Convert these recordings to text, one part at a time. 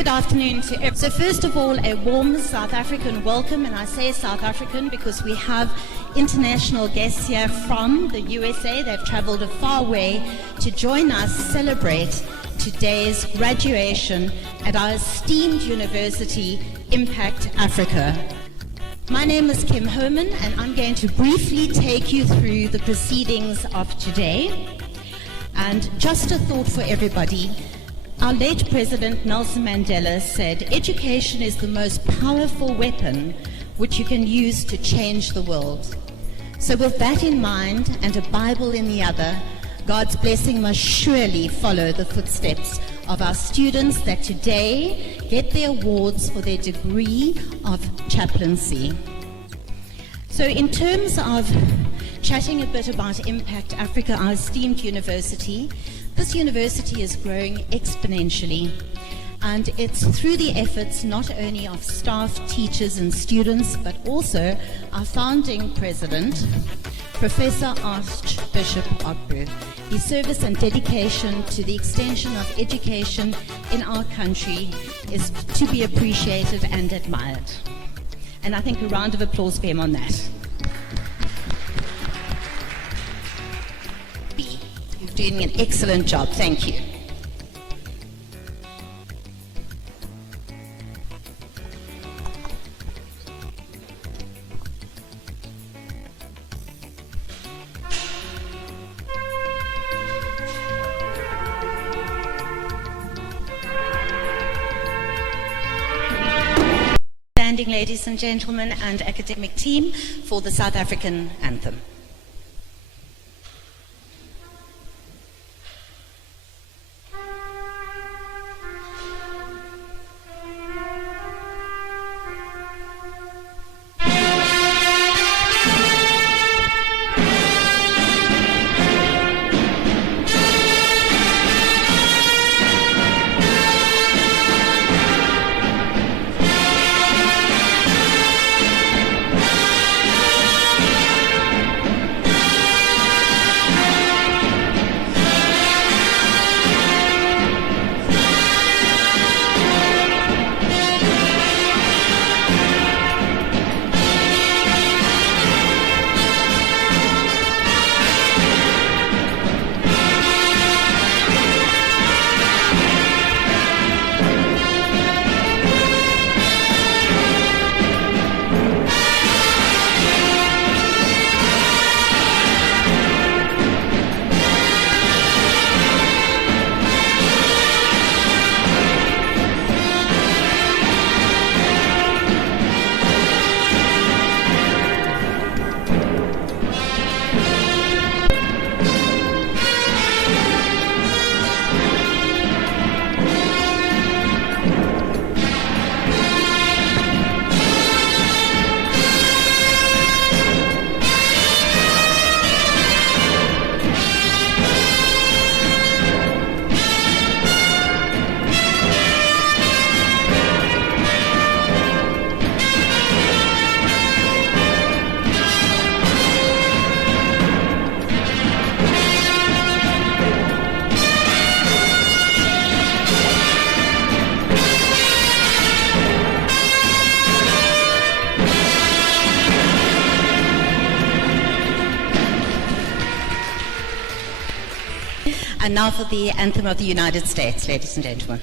Good afternoon to everyone. So first of all, a warm South African welcome, and I say South African because we have international guests here from the USA. They've traveled a far way to join us celebrate today's graduation at our esteemed university, Impact Africa. My name is Kim Homan, and I'm going to briefly take you through the proceedings of today. And just a thought for everybody. Our late President Nelson Mandela said, education is the most powerful weapon which you can use to change the world. So with that in mind and a Bible in the other, God's blessing must surely follow the footsteps of our students that today get their awards for their degree of chaplaincy. So in terms of chatting a bit about Impact Africa, our esteemed university, this university is growing exponentially, and it's through the efforts not only of staff, teachers and students, but also our founding president, Professor Archbishop Ogbu. His service and dedication to the extension of education in our country is to be appreciated and admired. And I think a round of applause for him on that. You're doing an excellent job. Thank you. Standing, ladies and gentlemen, and academic team for the South African anthem. And now for the anthem of the United States, ladies and gentlemen.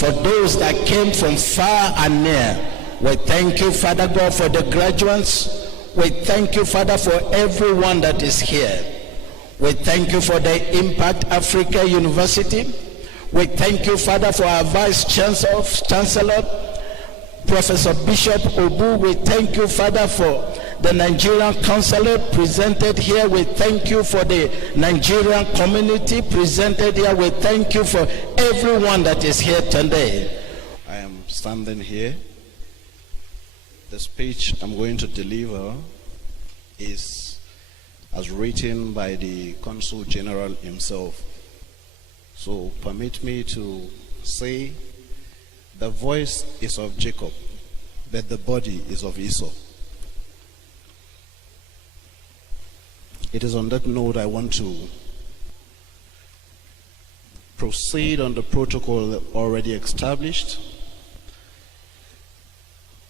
For those that came from far and near, we thank you, Father God, for the graduates. We thank you, Father, for everyone that is here. We thank you for the Impact Africa University. We thank you, Father, for our Vice Chancellor, Professor Bishop Obu. We thank you, Father, for the Nigerian Consulate presented here. We thank you for the Nigerian community presented here. We thank you for everyone that is here today. I am standing here. The speech I'm going to deliver is as written by the Consul General himself. So permit me to say, the voice is of Jacob, but the body is of Esau. It is on that note I want to proceed on the protocol already established.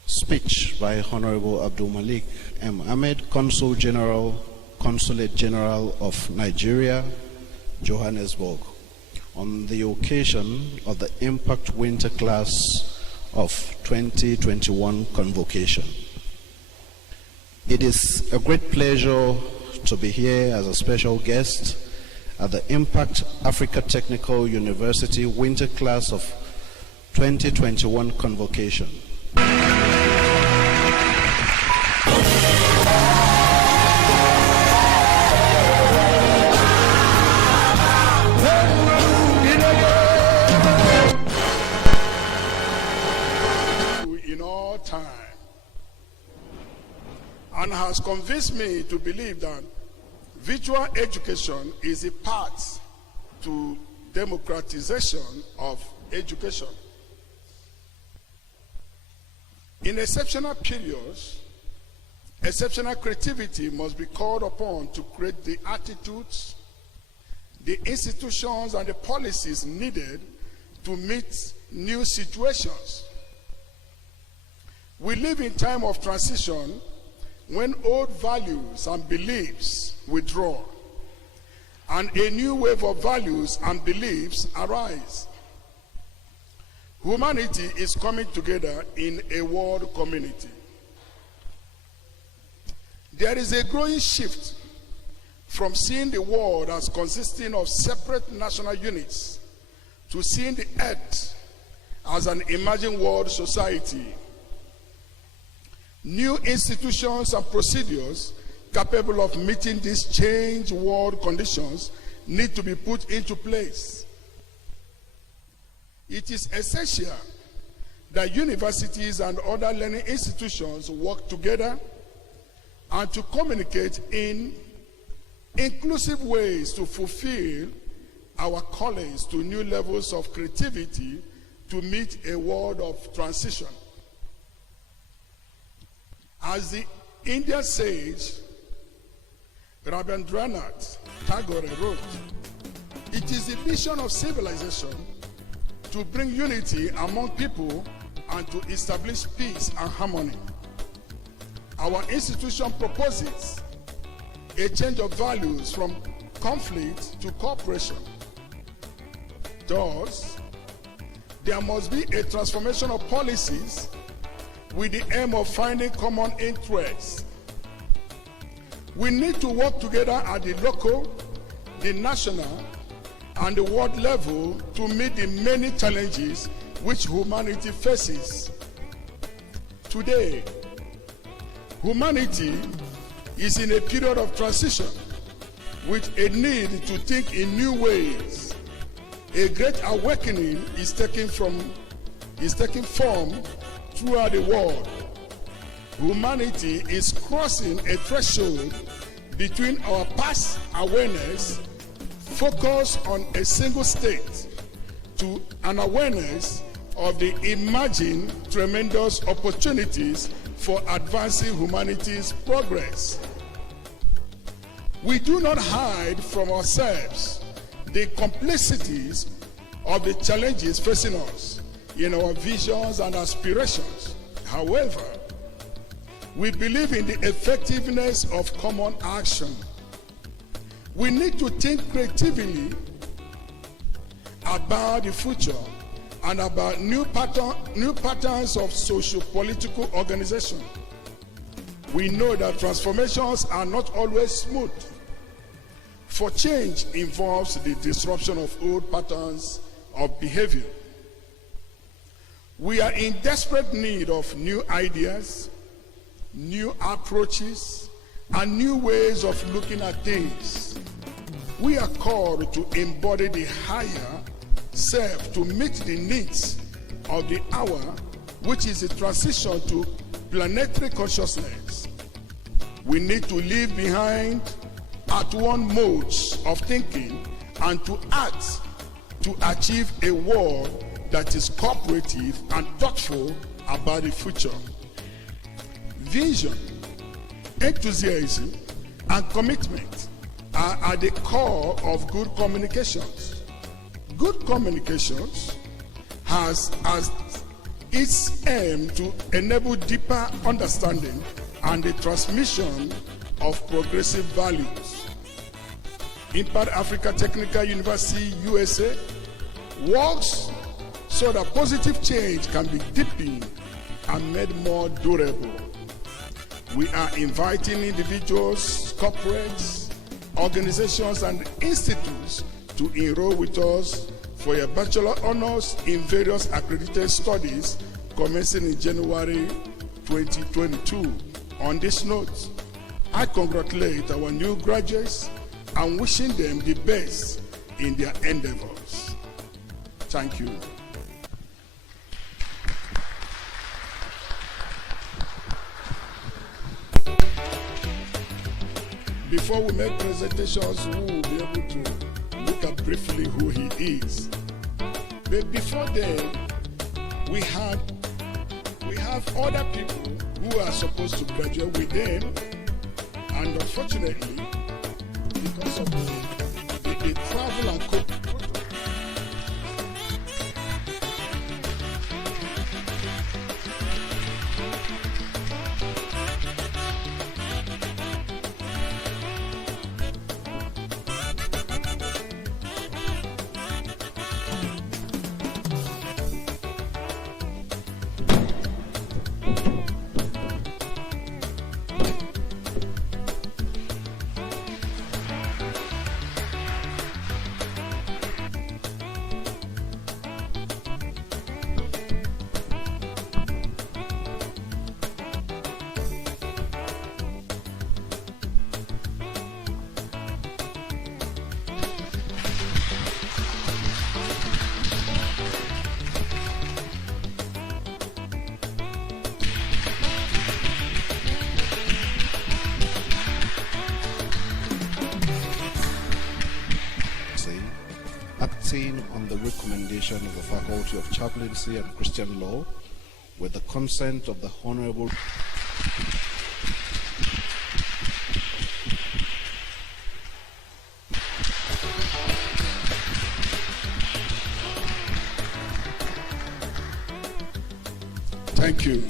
Speech by Honorable Abdul Malik M. Ahmed, Consul General, Consulate General of Nigeria, Johannesburg, on the occasion of the Impact Winter Class of 2021 convocation. It is a great pleasure to be here as a special guest at the Impact Africa Technical University Winter Class of 2021 convocation. In all time, and has convinced me to believe that virtual education is a path to democratization of education. In exceptional periods, exceptional creativity must be called upon to create the attitudes, the institutions, and the policies needed to meet new situations. We live in time of transition when old values and beliefs withdraw and a new wave of values and beliefs arise. Humanity is coming together in a world community. There is a growing shift from seeing the world as consisting of separate national units to seeing the earth as an emerging world society. New institutions and procedures capable of meeting these changed world conditions need to be put into place. It is essential that universities and other learning institutions work together and to communicate in inclusive ways to fulfill our callings to new levels of creativity to meet a world of transition. As the Indian sage Rabindranath Tagore wrote, it is the vision of civilization to bring unity among people and to establish peace and harmony. Our institution proposes a change of values from conflict to cooperation. Thus, there must be a transformation of policies with the aim of finding common interests. We need to work together at the local, the national, and the world level to meet the many challenges which humanity faces. Today, humanity is in a period of transition with a need to think in new ways. A great awakening is taking form throughout the world. Humanity is crossing a threshold between our past awareness, focus on a single state, to an awareness of the emerging tremendous opportunities for advancing humanity's progress. We do not hide from ourselves the complexities of the challenges facing us in our visions and aspirations. However, we believe in the effectiveness of common action. We need to think creatively about the future and about new patterns of socio-political organization. We know that transformations are not always smooth, for change involves the disruption of old patterns of behavior. We are in desperate need of new ideas, new approaches, and new ways of looking at things. We are called to embody the higher self to meet the needs of the hour, which is the transition to planetary consciousness. We need to leave behind at-one modes of thinking and to act to achieve a world that is cooperative and thoughtful about the future. Vision, enthusiasm, and commitment are at the core of good communications. Good communications has as its aim to enable deeper understanding and the transmission of progressive values. Impact Africa Technical University, USA, works so that positive change can be deepened and made more durable. We are inviting individuals, corporates, organizations, and institutes to enroll with us for a bachelor honors in various accredited studies commencing in January 2022. On this note, I congratulate our new graduates and wishing them the best in their endeavors. Thank you. Before we make presentations, we will be able to look at briefly who he is. But before then, we have other people who are supposed to graduate with them, and unfortunately, because of the travel and protocol, acting on the recommendation of the Faculty of Chaplaincy and Christian Law, with the consent of the Honorable Thank you.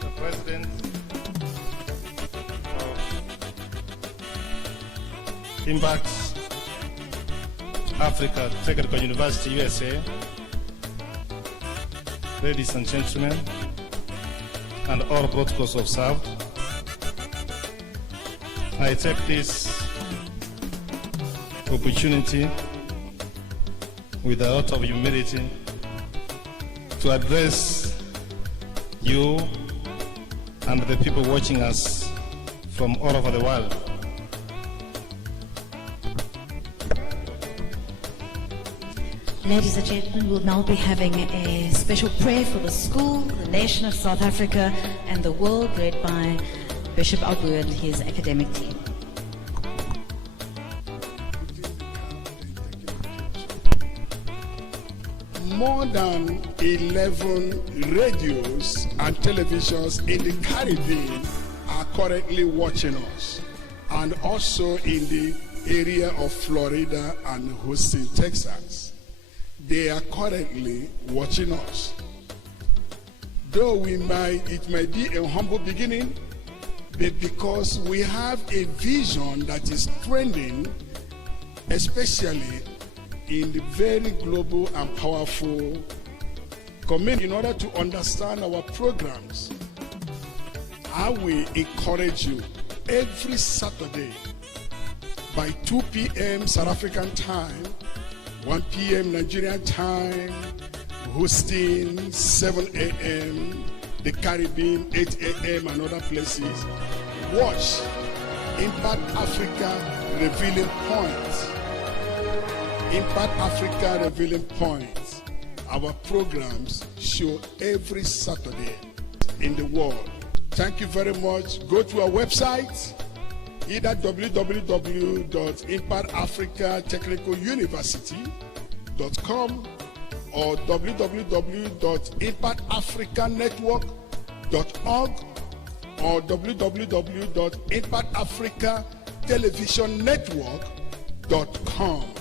The President of Impact Africa Technical University, USA, ladies and gentlemen, and all protocols observed, I take this opportunity with a lot of humility to address you and the people watching us from all over the world. Ladies and gentlemen, we'll now be having a special prayer for the school, the nation of South Africa, and the world, read by Bishop Abu and his academic team. More than 11 radios and televisions in the Caribbean are currently watching us, and also in the area of Florida and Houston, Texas. They are currently watching us. Though it may be a humble beginning, but because we have a vision that is trending, especially in the very global and powerful community. In order to understand our programs, I will encourage you every Saturday by 2 p.m. South African time, 1 p.m. Nigerian time, hosting 7 a.m. the Caribbean, 8 a.m. and other places. Watch Impact Africa Revealing Points. Impact Africa Revealing Points. Our programs show every Saturday in the world. Thank you very much. Go to our website, either www.impactafricatechnicaluniversity.com or www.impactafricanetwork.org or www.impactafricatelevisionnetwork.com.